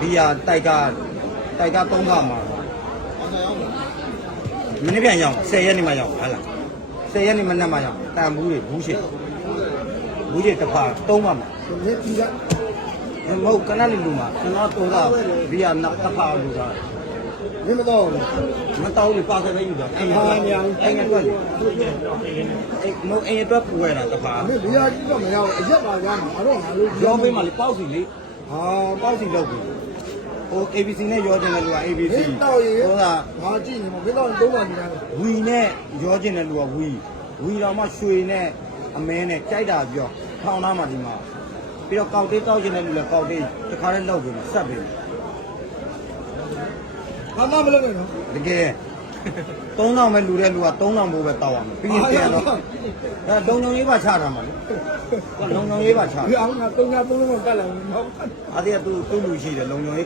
ဒီဟာတိုက်က3ခါမှာမနေ့ပြန်ရောက်10ရက်နေမှရောက်ဟာလား10ရက်နေမနေ့မှရောက်တန်ဘူးတွေဘူးရှိတစ်ခါ3ခါမှာ ဒီဒီက မဟုတ်ကနလေးလူမှာကျွန်တော်တော့တာဒီဟာနောက်တစ်ခါလူတာ ဒီမတော့ဘူး မတောင်းလို့ပါခဲ့နေယူတာအိမ်ကတော့လေအိမ်မဟုတ်အိမ်အတွက်ပူရတာတစ်ခါ ဒီဘီယာကြီးတော့မရဘူးအရက်ပါရမှာအဲ့တော့ငါတို့ ရောပေးမှလေပေါက်စီလေဟာပေါက်စီလောက်ပြီဟို ABC နဲ့ရောကျင်တဲ့လူက ABC ဒီတော့ရေ ဟိုက ငါကြည့်နေမှာဒီတော့3ပါးနေတာ ဝီနဲ့ရောကျင်တဲ့လူကဝီတော်မှရွှေနဲ့အမဲနဲ့ကြိုက်တာပြောထောင်းသားမှဒီမှာပြီးတော့ကောက်တေးတောက်ကျင်တဲ့လူလည်းကောက်တေးတစ်ခါတည်းလောက်ပြီဆက်ပြီ ဘာမှမလုပ်နဲ့နော် တကယ်3000ပဲလူတဲ့လူက3000ဘိုးပဲတောက်ရမယ်ပြီးရင်ပြန်တော့အဲလုံုံရေးပါချတာမှာလေလုံုံရေးပါချ ဒီအောင်က3ည3လုံးကတက်လာဘူးနော် အဲ့ဒီကသူ့လူရှိတယ်လုံုံရေး